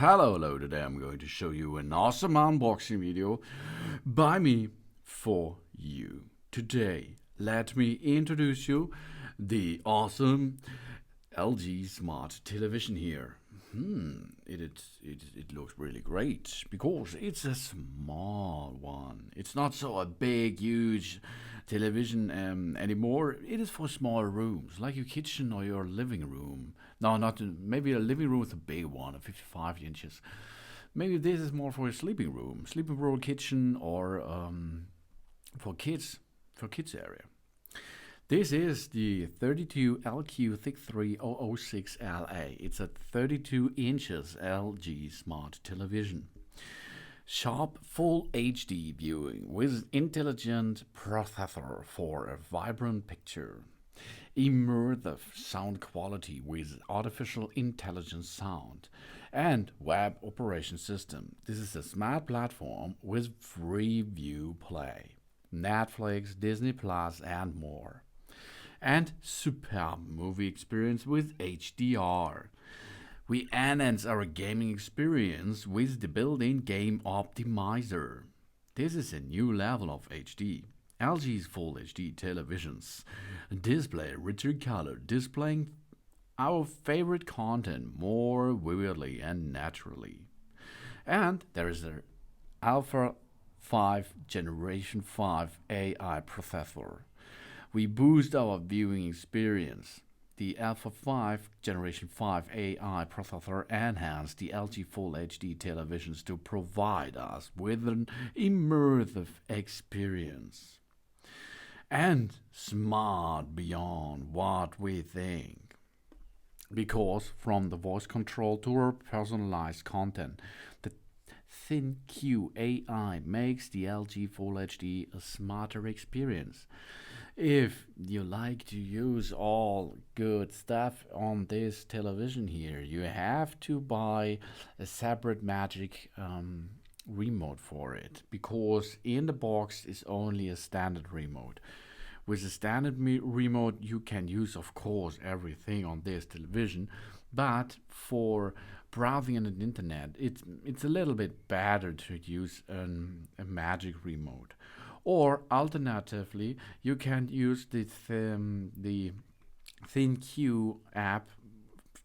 Hello today I'm going to show you an awesome unboxing video by me for you. Today, let me introduce you the awesome LG smart television here. It looks really great because it's a small one. It's not so a big, huge television anymore. It is for smaller rooms, like your kitchen or your living room. No, not maybe a living room with a big one, a 55 inches. Maybe this is more for a sleeping room, kitchen, or for kids area. This is the 32LQ63006LA. It's a 32 inches LG smart television. Sharp full HD viewing with intelligent processor for a vibrant picture. Immersive sound quality with artificial intelligence sound. And web operation system. This is a smart platform with free view play. Netflix, Disney Plus, and more. And superb movie experience with HDR. We enhance our gaming experience with the built-in game optimizer. This is a new level of HD. LG's Full HD televisions display richer color, displaying our favorite content more vividly and naturally. And there is an Alpha 5 Generation 5 AI processor. We boost our viewing experience. The Alpha 5 Generation 5 AI processor enhanced the LG Full HD televisions to provide us with an immersive experience. And smart beyond what we think. Because from the voice control to our personalized content, the ThinQ AI makes the LG Full HD a smarter experience. If you like to use all good stuff on this television here, you have to buy a separate magic remote for it, because in the box is only a standard remote. With a standard remote you can use, of course, everything on this television, but for browsing on the internet it's a little bit better to use a magic remote. Or alternatively, you can use the ThinQ app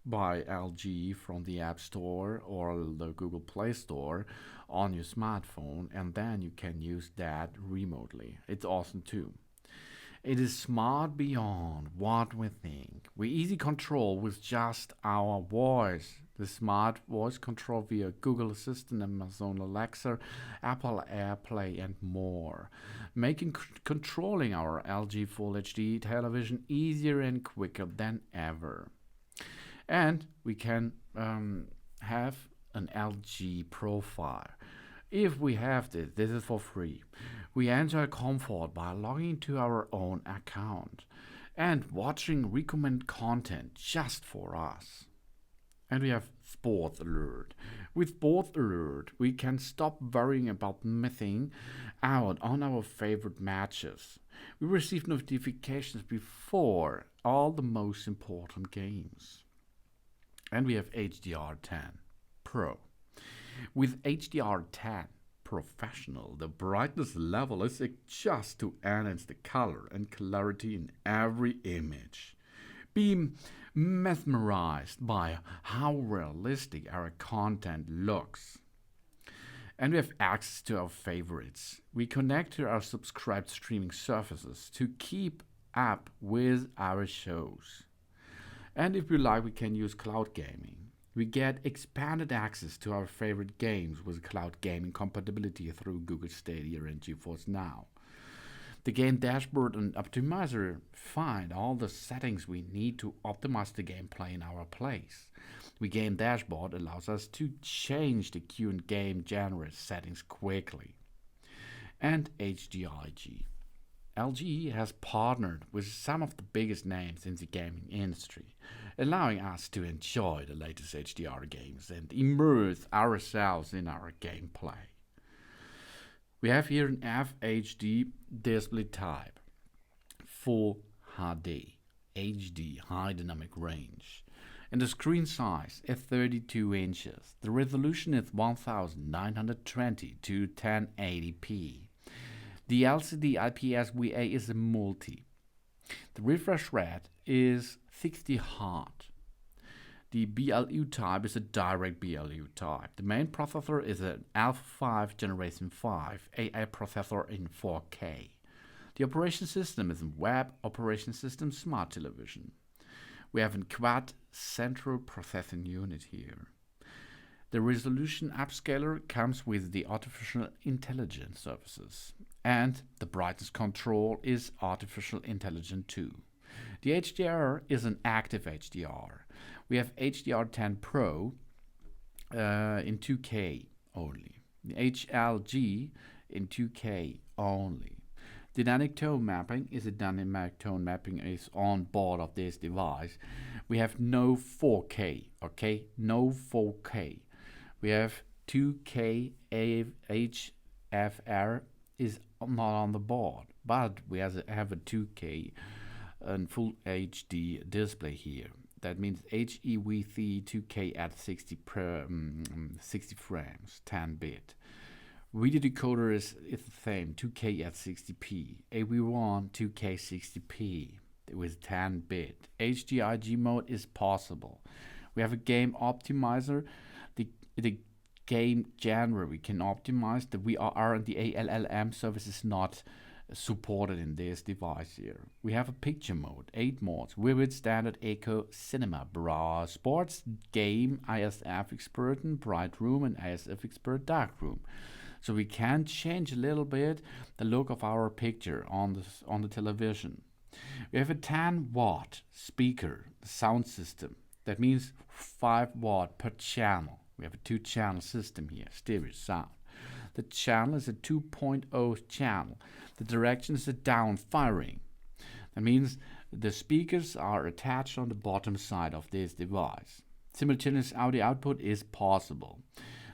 by LG from the App Store or the Google Play Store on your smartphone, and then you can use that remotely. It's awesome too. It is smart beyond what we think. We easy control with just our voice. The smart voice control via Google Assistant, Amazon Alexa, Apple AirPlay, and more, making controlling our LG Full HD television easier and quicker than ever. And we can have an LG profile. If we have this is for free. We enjoy comfort by logging into our own account and watching recommended content just for us. And we have Sports Alert. With Sports Alert, we can stop worrying about missing out on our favorite matches. We receive notifications before all the most important games. And we have HDR10 Pro. With HDR10 Professional, the brightness level is adjusted to enhance the color and clarity in every image. Be mesmerized by how realistic our content looks. And we have access to our favorites. We connect to our subscribed streaming services to keep up with our shows. And if we like, we can use cloud gaming. We get expanded access to our favorite games with cloud gaming compatibility through Google Stadia and GeForce Now. The game dashboard and optimizer find all the settings we need to optimize the gameplay in our place. The game dashboard allows us to change the queue and game genre settings quickly. And HDIG. LG has partnered with some of the biggest names in the gaming industry, allowing us to enjoy the latest HDR games and immerse ourselves in our gameplay. We have here an FHD display type, Full HD, HD high dynamic range, And the screen size is 32 inches. The resolution is 1920 to 1080p. The LCD IPS VA is a multi. The refresh rate is 60 Hz. The BLU type is a direct BLU type. The main processor is an Alpha 5 Generation 5 AI processor in 4K. The operation system is a web operation system smart television. We have a quad central processing unit here. The resolution upscaler comes with the artificial intelligence services. And the brightness control is artificial intelligence too. The HDR is an active HDR. We have HDR10 Pro in 2K only. The HLG in 2K only. Dynamic tone mapping is a dynamic tone mapping is on board of this device. We have no 4K, okay? No 4K. We have 2K HFR is not on the board, but we have a 2K and full HD display here. That means HEVC 2K at 60 frames, 10-bit. Video decoder is the same, 2K at 60p. AV1 2K 60p with 10-bit. HDIG mode is possible. We have a game optimizer. The game genre we can optimize. The VRR and the ALLM service is not supported in this device here. We have a picture mode, 8 modes, Vivid, Standard, Eco, Cinema, Bra, Sports, Game, ISF Expert, and Bright Room, and ISF Expert Dark Room. So we can change a little bit the look of our picture on the television. We have a 10-watt speaker, the sound system. That means 5 watt per channel. We have a 2-channel system here, stereo sound. The channel is a 2.0 channel. The direction is a down firing. That means the speakers are attached on the bottom side of this device. Simultaneous audio output is possible.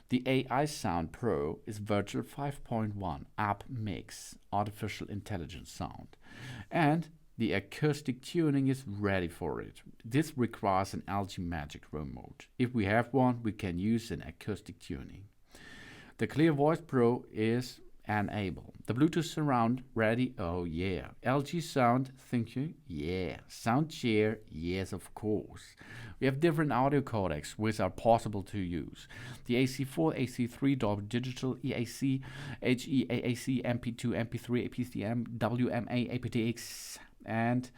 The AI Sound Pro is Virtual 5.1 App Mix Artificial Intelligence Sound. And the acoustic tuning is ready for it. This requires an LG Magic Remote. If we have one, we can use an acoustic tuning. The Clear Voice Pro is enabled. The Bluetooth surround ready, oh yeah. LG Sound, thank you, yeah. Sound chair, yes of course. We have different audio codecs which are possible to use. The AC4, AC3, Dolby Digital, EAC, HE, AAC, MP2, MP3, APCM, WMA, aptX, and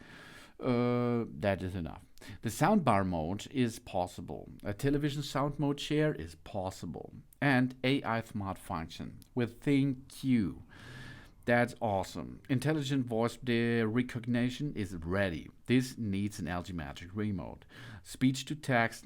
that is enough. The soundbar mode is possible. A television sound mode share is possible. And AI smart function with ThinQ. That's awesome. Intelligent voice recognition is ready. This needs an LG Magic Remote. Speech to text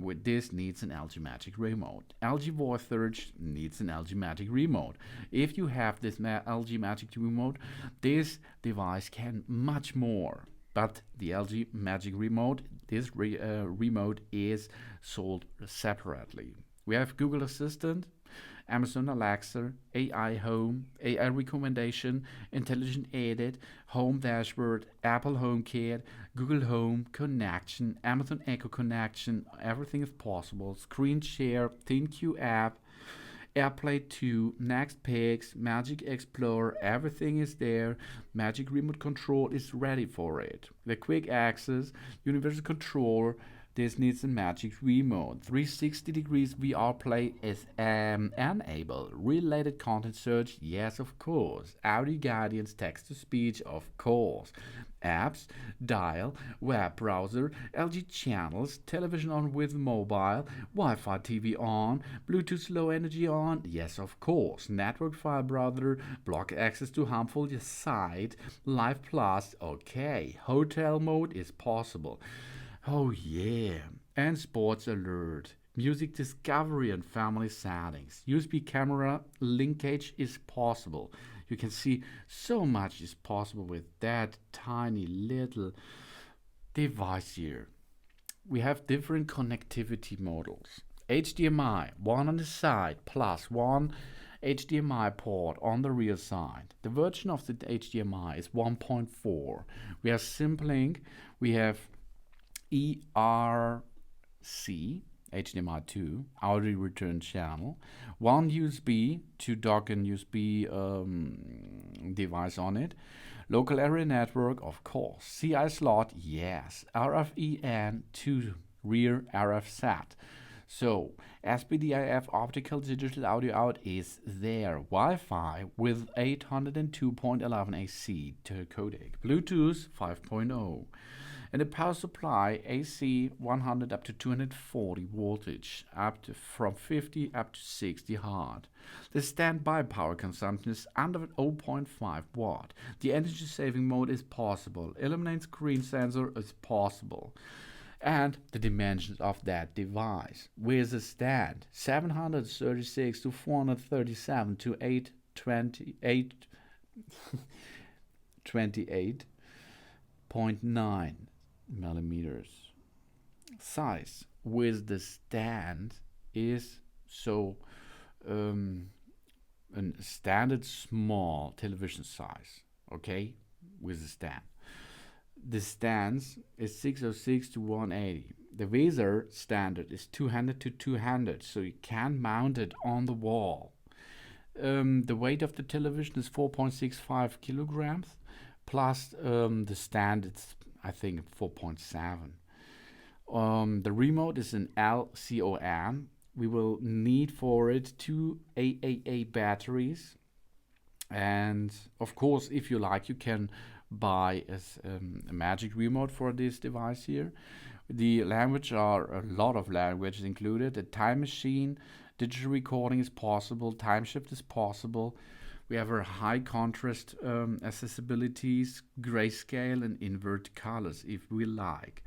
with this needs an LG Magic Remote. LG Voice Search needs an LG Magic Remote. If you have this LG Magic Remote, this device can much more. But the LG Magic Remote, this remote is sold separately. We have Google Assistant, Amazon Alexa, AI Home, AI Recommendation, Intelligent Edit, Home Dashboard, Apple HomeKit, Google Home, Connection, Amazon Echo Connection, everything is possible. Screen Share, ThinQ app, AirPlay 2, Next Picks, Magic Explorer, everything is there. Magic Remote Control is ready for it. The Quick Access, Universal Controller, this needs a Magic Remote. 360 degrees VR play is enabled. Related content search, yes of course. Audio guidance, text to speech, of course. Apps, dial, web browser, LG channels, television on with mobile, Wi-Fi TV on, Bluetooth low energy on, yes of course. Network file browser, block access to harmful site, Live Plus, okay. Hotel mode is possible. Oh yeah, and sports alert, music discovery and family settings. USB camera linkage is possible. You can see so much is possible with that tiny little device here. We have different connectivity models. HDMI, one on the side, plus one HDMI port on the rear side. The version of the HDMI is 1.4. We have Simplink, we have ERDI DVB-C, HDMI 2, audio return channel, one USB to dock an USB device on it, local area network, of course, CI slot, yes, RFE, and 2 rear RF SAT. So SPDIF optical digital audio out is there. Wi-Fi with 802.11 AC codec. Bluetooth 5.0. And the power supply AC 100 up to 240 voltage, from 50 up to 60 Hz. The standby power consumption is under 0.5 watt. The energy saving mode is possible. Illuminate screen sensor is possible. And the dimensions of that device with a stand 736 to 437 to 28.9 millimeters. Size with the stand is so a standard small television size, okay, with the stand. The stance is 606 to 180. The Weser standard is 200 to 200, so you can mount it on the wall. The weight of the television is 4.65 kilograms, plus the stand is, I think, 4.7. The remote is an LCOM. We will need for it 2 AAA batteries. And of course, if you like, you can buy a magic remote for this device here. The language are a lot of languages included. A time machine, digital recording is possible, time shift is possible. We have our high contrast accessibilities, grayscale and invert colors if we like.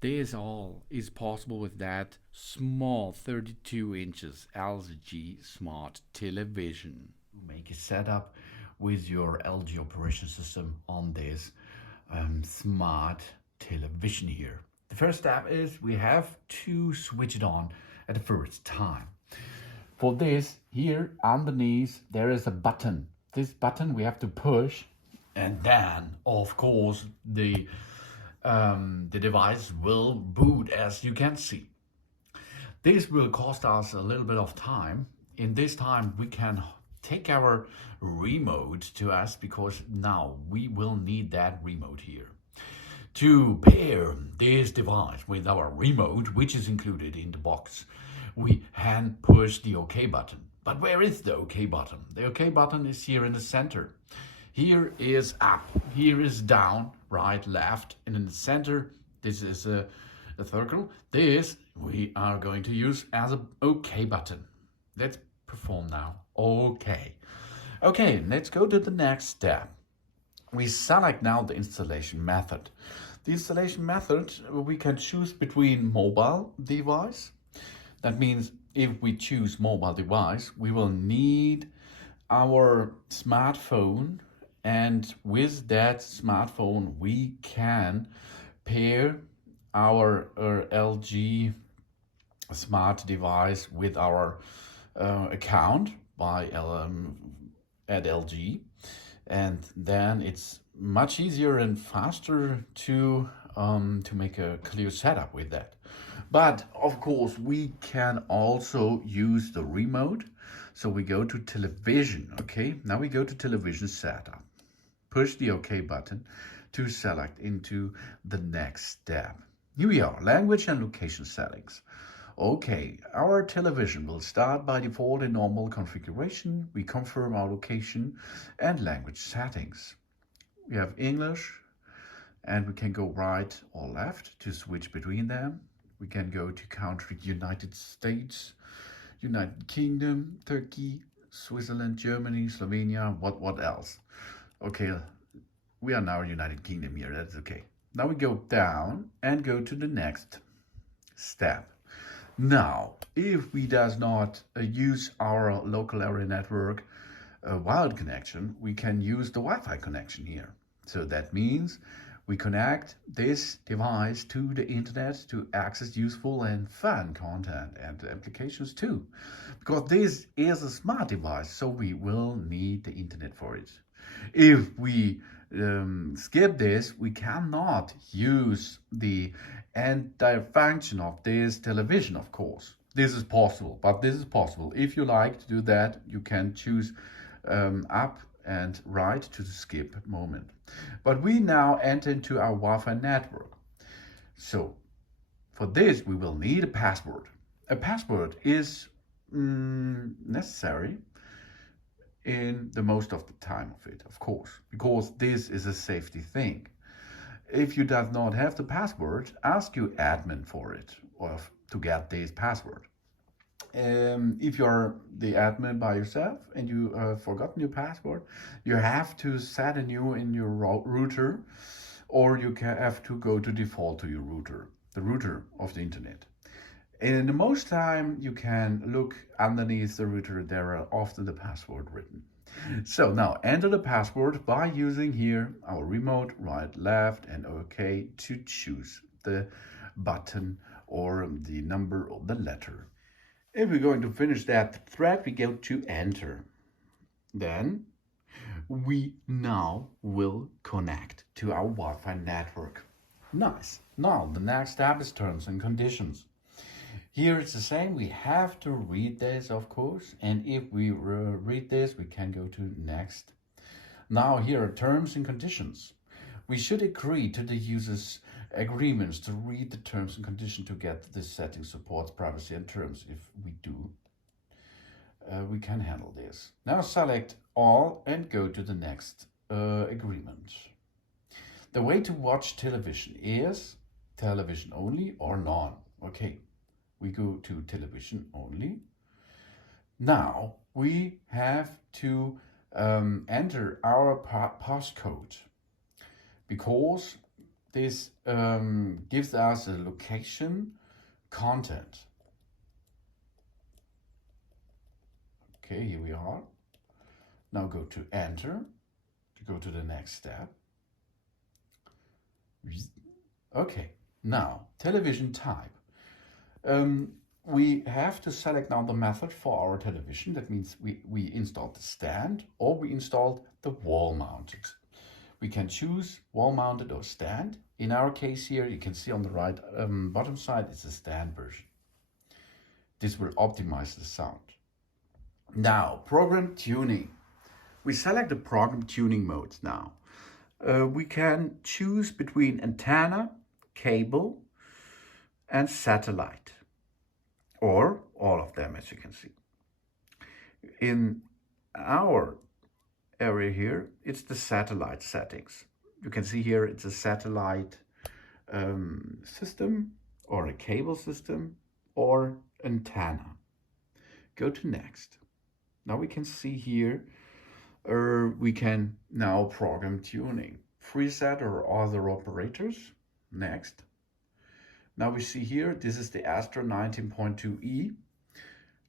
This all is possible with that small 32 inches LG smart television. Make a setup with your LG operation system on this smart television here. The first step is we have to switch it on at the first time. For this, here underneath there is a button. This button we have to push, and then of course the device will boot, as you can see. This will cost us a little bit of time. In this time we can take our remote to us, because now we will need that remote here to pair this device with our remote, which is included in the box. We hand push the OK button. But where is the OK button? The OK button is here in the center. Here is up, here is down, right, left, and in the center this is a circle. This we are going to use as an OK button. Let's perform now. Okay, let's go to the next step. We select now the installation method. The installation method, we can choose between mobile device. That means if we choose mobile device, we will need our smartphone, and with that smartphone we can pair our LG smart device with our account at LG, and then it's much easier and faster to make a clear setup with that. But of course we can also use the remote. So we go to television. Okay, now we go to television setup, push the OK button to select into the next step. Here we are, language and location settings. Okay, our television will start by default in normal configuration. We confirm our location and language settings. We have English, and we can go right or left to switch between them. We can go to country United States, United Kingdom, Turkey, Switzerland, Germany, Slovenia, what else? Okay, we are now United Kingdom here, that's okay. Now we go down and go to the next step. Now, if we does not use our local area network wired connection, we can use the Wi-Fi connection here. So that means we connect this device to the internet to access useful and fun content and applications too. Because this is a smart device, so we will need the internet for it. If we skip this, we cannot use the entire function of this television, of course. This is possible, but this is possible. If you like to do that, you can choose up and right to the skip moment. But we now enter into our Wi-Fi network. So for this, we will need a password. A password is necessary in the most of the time of it, of course, because this is a safety thing. If you do not have the password, ask your admin for it or to get this password. If you're the admin by yourself and you have forgotten your password, you have to set a new in your router, or you have to go to default to your router, the router of the internet. And the most time you can look underneath the router, there are often the password written. So now enter the password by using here our remote right, left, and OK to choose the button or the number or the letter. If we're going to finish that thread, we go to enter. Then we now will connect to our Wi-Fi network. Nice. Now the next step is terms and conditions. Here it's the same. We have to read this, of course. And if we read this, we can go to next. Now here are terms and conditions. We should agree to the user's agreements to read the terms and conditions to get this setting supports privacy and terms. If we do, we can handle this. Now select all and go to the next agreement. The way to watch television is television only or none. Okay, we go to television only. Now we have to enter our passcode, because this gives us a location content. Okay, here we are. Now go to enter to go to the next step. Okay, now television type. We have to select now the method for our television. That means we installed the stand or we installed the wall mounted. We can choose wall mounted or stand. In our case here, you can see on the right bottom side, it's a stand version. This will optimize the sound. Now, program tuning. We select the program tuning modes now. We can choose between antenna, cable, and satellite, or all of them, as you can see. In our area here, it's the satellite settings. You can see here it's a satellite system or a cable system or antenna. Go to next. Now we can see here we can now program tuning, preset or other operators. Next. Now we see here, this is the Astra 19.2E.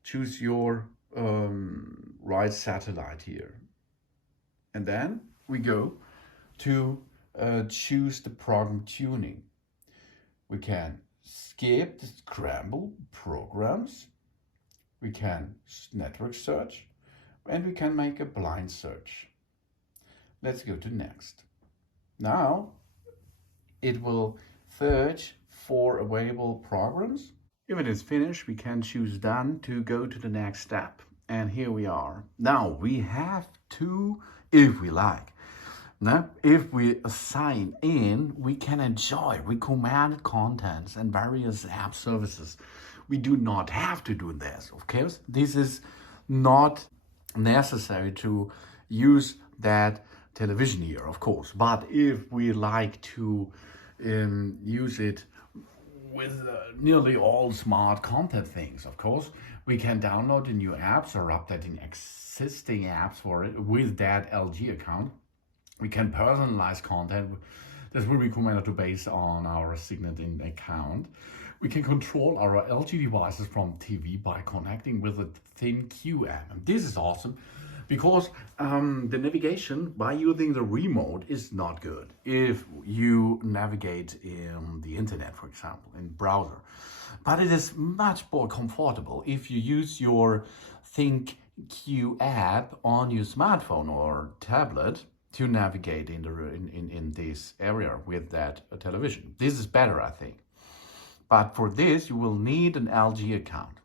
Choose your right satellite here. And then we go to choose the program tuning. We can skip the scramble programs. We can network search, and we can make a blind search. Let's go to next. Now it will search for available programs. If it is finished, we can choose done to go to the next step. And here we are. Now we have to, if we like. Now, if we sign in, we can enjoy recommended contents and various app services. We do not have to do this, of course. This is not necessary to use that television here, of course. But if we like to use it with nearly all smart content things, of course, we can download the new apps or updating existing apps for it with that LG account. We can personalize content. This will be recommended to base on our signed-in account. We can control our LG devices from TV by connecting with the ThinQ app. And this is awesome because the navigation by using the remote is not good if you navigate in the internet, for example, in browser. But it is much more comfortable if you use your ThinQ app on your smartphone or tablet. to navigate in this area with that television. This is better, I think. But for this, you will need an LG account.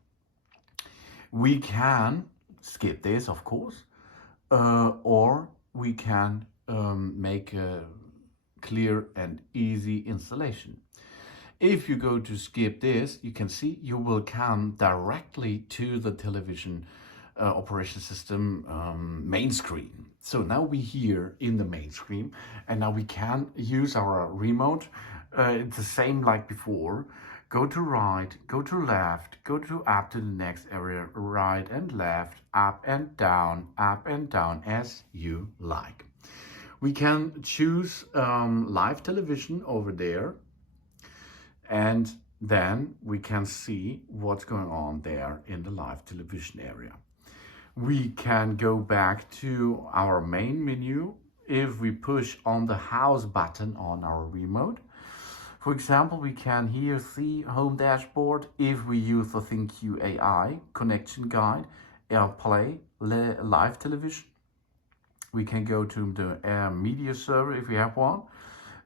We can skip this, of course, or we can make a clear and easy installation. If you go to skip this, you can see you will come directly to the television operation system main screen. So now we're here in the main screen, and now we can use our remote. It's the same like before. Go to right, go to left, go to up to the next area, right and left, up and down as you like. We can choose live television over there, and then we can see what's going on there in the live television area. We can go back to our main menu if we push on the house button on our remote. For example, we can here see home dashboard if we use the ThinQ AI, connection guide, AirPlay, live television. We can go to the media server if we have one.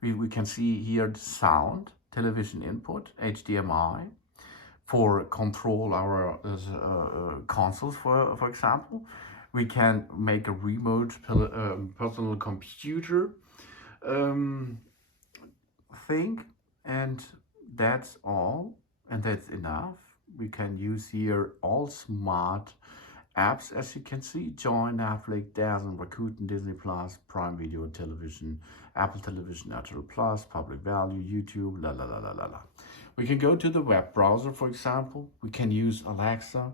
We can see here the sound, television input, HDMI, for control our consoles, for example. We can make a remote personal computer thing, and that's all, and that's enough. We can use here all smart apps, as you can see: Join, Netflix, Dazzle, Rakuten, Disney Plus, Prime Video, Television, Apple Television, Natural Plus, Public Value, YouTube, la la la la la la. We can go to the web browser, for example. We can use Alexa.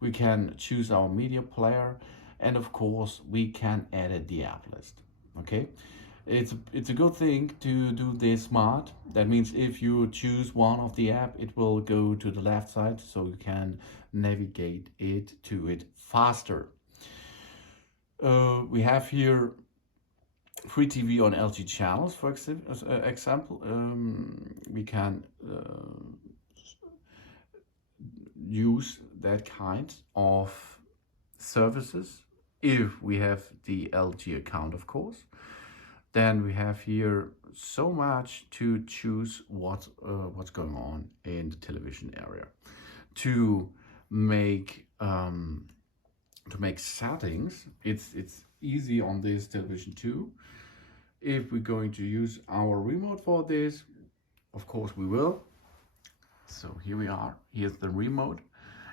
We can choose our media player, and of course, we can edit the app list. Okay, it's a good thing to do this smart. That means if you choose one of the app, it will go to the left side, so you can navigate to it faster. We have here free TV on LG channels, for example. We can use that kind of services if we have the LG account, of course. Then we have here so much to choose what's going on in the television area. To make settings, it's easy on this television too. If we're going to use our remote for this, of course we will. So here we are. Here's the remote,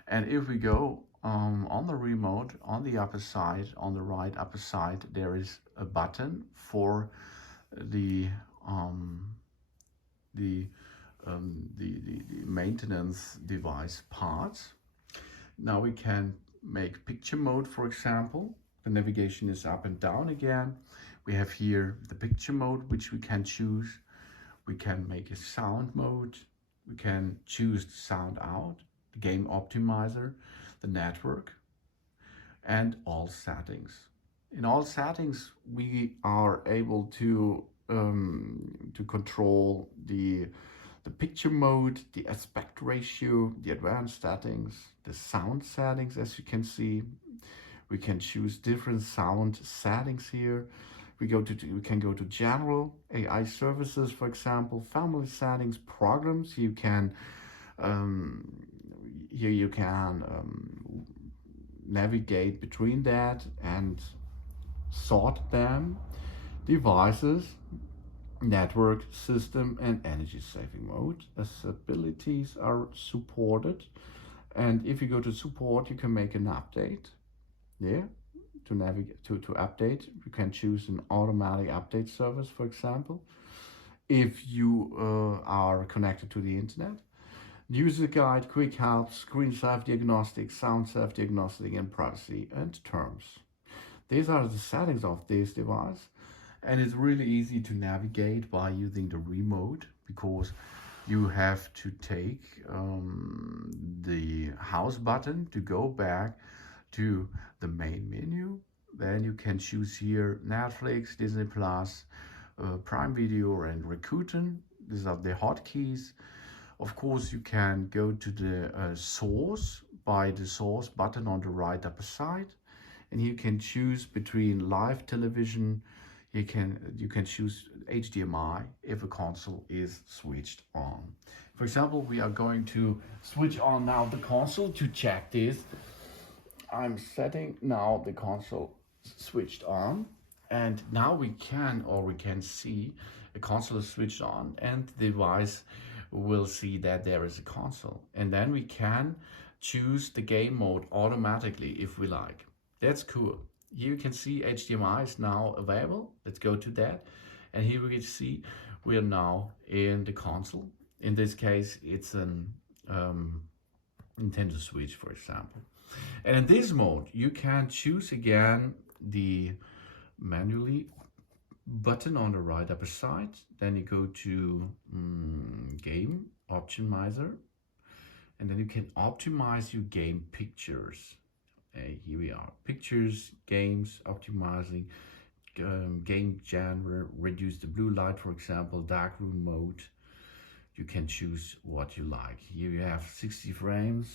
and if we go on the remote, on the upper side, on the right upper side, there is a button for the maintenance device parts. Now we can make picture mode, for example. The navigation is up and down again. We have here the picture mode, which we can choose. We can make a sound mode. We can choose the sound out, the game optimizer, the network, and all settings. In all settings, we are able to control the picture mode, the aspect ratio, the advanced settings, the sound settings. As you can see, we can choose different sound settings here. We can go to general AI services, for example, family settings, programs. You can here you can navigate between that and sort them. Devices, network, system, and energy saving mode. Abilities are supported, and if you go to support, you can make an update there. To navigate to update, you can choose an automatic update service, for example, if you are connected to the internet. User guide, quick help, screen self-diagnostic, sound self-diagnostic, and privacy and terms. These are the settings of this device, and it's really easy to navigate by using the remote, because you have to take the house button to go back to the main menu. Then you can choose here Netflix, Disney Plus, Prime Video, and Rakuten. These are the hotkeys. Of course, you can go to the source by the source button on the right upper side, and you can choose between live television. you can choose HDMI if a console is switched on. For example, we are going to switch on now the console to check this. I'm setting now the console switched on, and now we can see the console is switched on, and the device will see that there is a console, and then we can choose the game mode automatically if we like. That's cool. Here you can see HDMI is now available. Let's go to that, and here we can see we are now in the console. In this case, it's an Nintendo Switch, for example. And in this mode, you can choose again the manually button on the right upper side. Then you go to game optimizer, and then you can optimize your game pictures. Here we are, pictures, games, optimizing, game genre, reduce the blue light, for example, darkroom mode. You can choose what you like. Here you have 60 frames.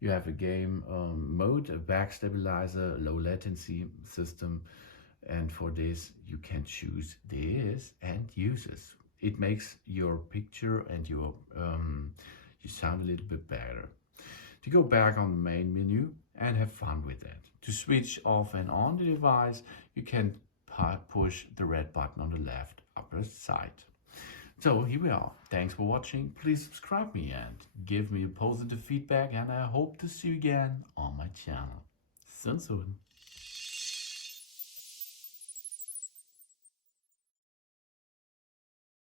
You have a game mode, a back stabilizer, low latency system. And for this, you can choose this and use this. It makes your picture and your you sound a little bit better. To go back on the main menu and have fun with it. To switch off and on the device, you can push the red button on the left upper side. So here we are. Thanks for watching. Please subscribe me and give me a positive feedback, and I hope to see you again on my channel. Soon.